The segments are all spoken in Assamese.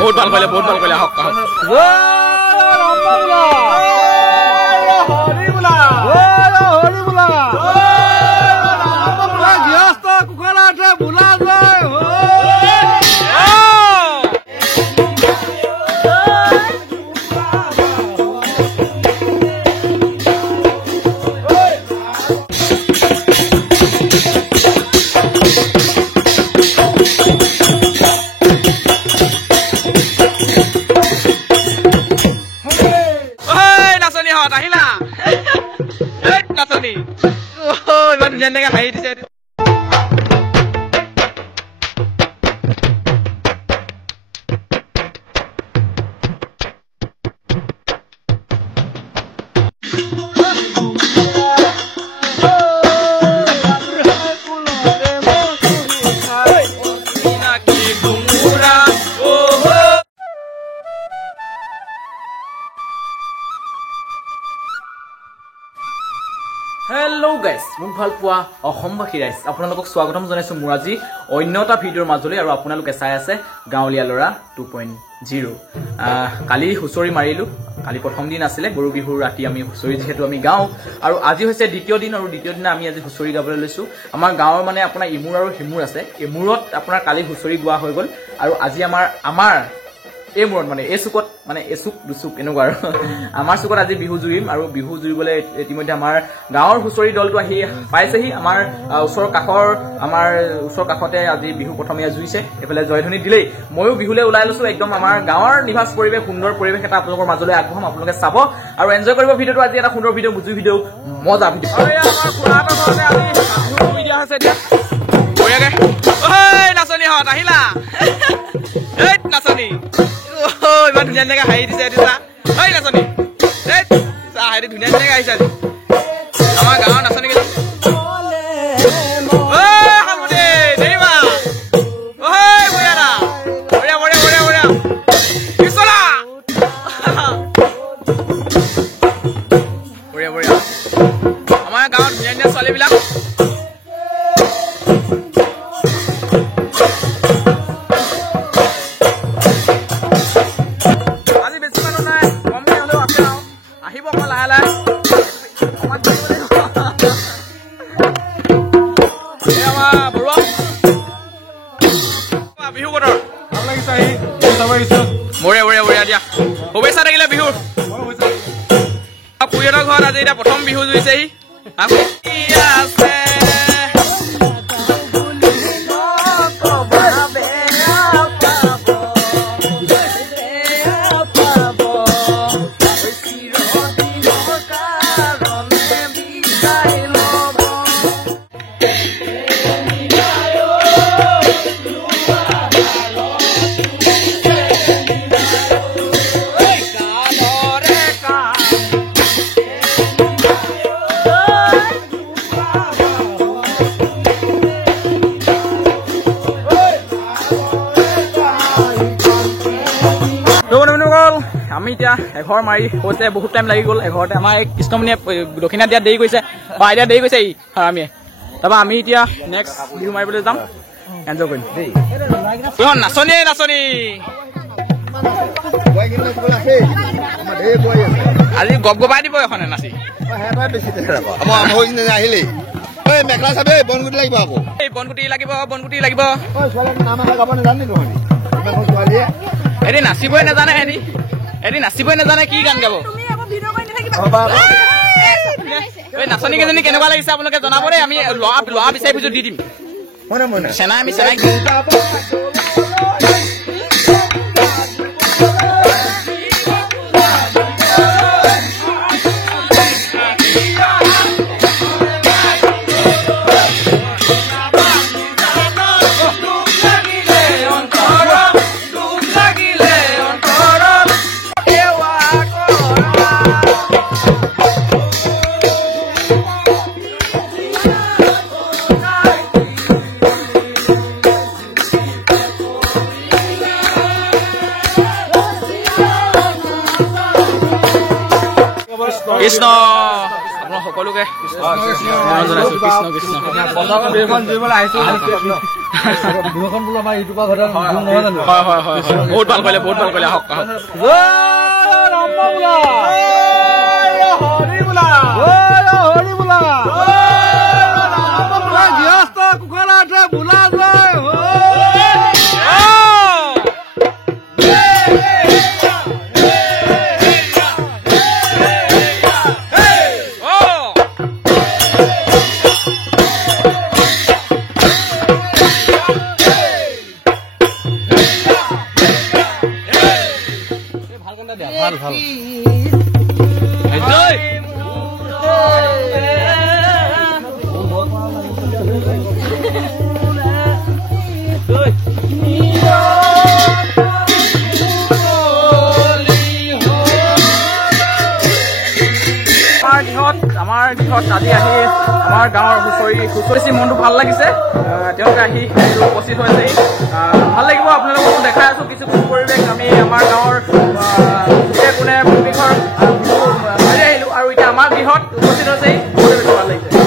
বহুত ভাল কৰিলে বহুত ভাল কৰিলে আহক ধুনীয়া হাঁহি দিছে হেল্ল' গাইজ মোক ভাল পোৱা অসমবাসী ৰাইজ আপোনালোকক স্বাগতম জনাইছো মোৰ আজি অন্য এটা ভিডিঅ'ৰ মাজলৈ আৰু আপোনালোকে চাই আছে গাঁৱলীয়া ল'ৰা 2.0 কালি হুঁচৰি মাৰিলো কালি প্ৰথম দিন আছিলে গৰু বিহুৰ ৰাতি আমি হুঁচৰি যিহেতু আমি গাওঁ আৰু আজি হৈছে দ্বিতীয় দিন আৰু দ্বিতীয় দিনা আমি আজি হুঁচৰি গাবলৈ লৈছো আমাৰ গাঁৱৰ মানে আপোনাৰ ইমূৰ আৰু সিমূৰ আছে ইমূৰত আপোনাৰ কালি হুঁচৰি গোৱা হৈ গ'ল আৰু আজি আমাৰ এই মূৰত মানে এই চুকত মানে এচুক দুচুক এনেকুৱা আৰু আমাৰ চুকত আজি বিহু জুৰিম আৰু বিহু জুৰিবলৈ ইতিমধ্যে আমাৰ গাঁৱৰ হুঁচৰি দলটো আহি পাইছেহি আমাৰ ওচৰৰ কাষতে আজি বিহু প্ৰথমে জুইছে এইফালে জয়ধ্বনি দিলেই ময়ো বিহুলৈ ওলাই লৈছো একদম আমাৰ গাঁৱৰ নিভাজ পৰিৱেশ সুন্দৰ পৰিৱেশ এটা আপোনালোকৰ মাজলৈ আগবঢ়াম আপোনালোকে চাব আৰু এনজয় কৰিব ভিডিঅ'টো আজি এটা সুন্দৰ ভিডিঅ' বুজু ভিডিঅ' মজা ভিডিঅ' নাচনী হত আহিলা নাচনী ইমান ধুনীয়া ধুনীয়াকে হাঁহি দিছে নাচনী হাঁহি ধুনীয়া ধুনীয়াকে আহিছে আজি আমাৰ গাঁৱৰ নাচনী আমাৰ গাঁৱত ধুনীয়া ধুনীয়া ছোৱালীবিলাক শুভেচ্ছা থাকিলে বিহুৰ খুৰীহঁতৰ ঘৰত আজি এতিয়া প্ৰথম বিহু জুইছেহি আমি এতিয়া এঘৰ মাৰি হৈছে বহুত টাইম লাগি গ'ল এঘৰতে আমাৰ এই কৃষ্ণমণিয়ে দক্ষিণা দিয়াত দেৰি কৰিছে শৰাই দিয়াত দেৰি কৰিছে হাৰামীয়ে তাৰপৰা আমি এতিয়া নেক্সট বিহু মাৰিবলৈ যাম এনজয় কৰিম দেই নাচনী আজি গপগপাই দিব এখনে নাচি আহিলেই মেখেলা চাবে বনগুটি লাগিব আকৌ এই বনগুটি লাগিব এদিন নাচিবই নাজানে এদিন নাচিবই নাজানে কি গান গাব নাচনী কেইজনী কেনেকুৱা লাগিছে আপোনালোকে জনাব দেই আমি ল'ৰা বিচাৰি ফুৰিছো দি দিম চেনাই আমি চেনাই কৃষ্ণ আপোনাক সকলোকে জনাইছো কৃষ্ণ কৃষ্ণ হয় হয় হয় বহুত ভাল কৰিলে আহক ভাল ভাল আমাৰ গৃহত আজি আহি আমাৰ গাঁৱৰ হুঁচৰি মনটো ভাল লাগিছে তেওঁলোকে আহি উপস্থিত হৈছে ভাল লাগিব আপোনালোককো দেখাই আছো কিছু পৰিৱেশ আমি আমাৰ গাঁৱৰ কোনে পৰিৱেশৰ মাৰি আহিলো আৰু এতিয়া আমাৰ গৃহত উপস্থিত হৈছে পৰিৱেশ ভাল লাগিছে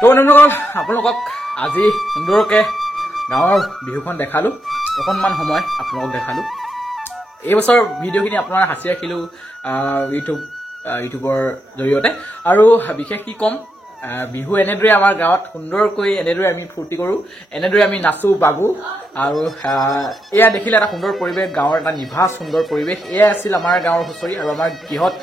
তো বন্ধুসকল আপোনালোকক আজি সুন্দৰকৈ গাঁৱৰ বিহুখন দেখালোঁ অকণমান সময় আপোনালোকক দেখালোঁ এই বছৰ ভিডিঅ'খিনি আপোনাৰ সাঁচি ৰাখিলোঁ ইউটিউবৰ জৰিয়তে আৰু বিশেষ কি ক'ম বিহু এনেদৰে আমাৰ গাঁৱত সুন্দৰকৈ এনেদৰে আমি ফূৰ্তি কৰোঁ এনেদৰে আমি নাচোঁ বাগোঁ আৰু এয়া দেখিলে এটা সুন্দৰ পৰিৱেশ গাঁৱৰ এটা নিভাঁজ সুন্দৰ পৰিৱেশ এয়া আছিল আমাৰ গাঁৱৰ হুঁচৰি আৰু আমাৰ গৃহত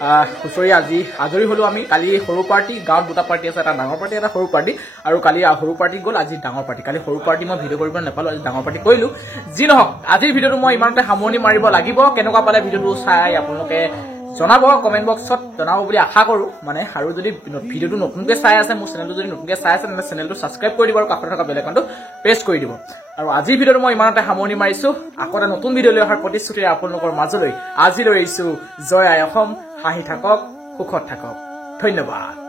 হুঁচৰি আজি আজৰি হ'লো আমি কালি সৰু পাৰ্টি গাঁৱত দুটা পাৰ্টি আছে এটা ডাঙৰ পাৰ্টি এটা সৰু পাৰ্টি আৰু কালি সৰু পাৰ্টি গ'ল আজি ডাঙৰ পাৰ্টি কালি সৰু পাৰ্টি মই ভিডিঅ' কৰিব নাপালোঁ আজি ডাঙৰ পাৰ্টি কৰিলোঁ যি নহওক আজিৰ ভিডিঅ'টো মই ইমানতে সামৰণি মাৰিব লাগিব কেনেকুৱা পালে ভিডিঅ'টো চাই আপোনালোকে জনাব কমেণ্ট বক্সত জনাব বুলি আশা কৰোঁ মানে আৰু যদি ভিডিঅ'টো নতুনকৈ চাই আছে মোৰ চেনেলটো যদি নতুনকৈ চাই আছে তেন্তে চেনেলটো ছাবস্ক্ৰাইব কৰি দিব আৰু কাষতে থকা বেল আইকনটো প্ৰেছ কৰি দিব আৰু আজিৰ ভিডিঅ'টো মই ইমানতে সামৰণি মাৰিছোঁ আকৌ এটা নতুন ভিডিঅ' লৈ অহাৰ প্ৰতিশ্ৰুতিৰে আপোনালোকৰ মাজলৈ আজিলৈ এৰিছোঁ জয় আই অসম হাঁহি থাকক সুখত থাকক ধন্যবাদ